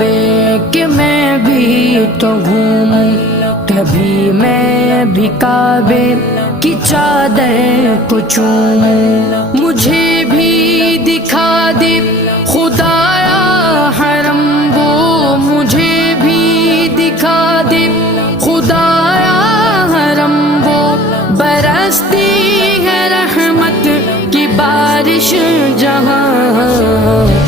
काबे के मैं भी तो घूमूं, कभी मैं भी काबे की चादर को चूमूं। मुझे भी दिखा दे खुदाया हरम वो, मुझे भी दिखा दे खुदाया हरम वो। बरसती है रहमत की बारिश जहां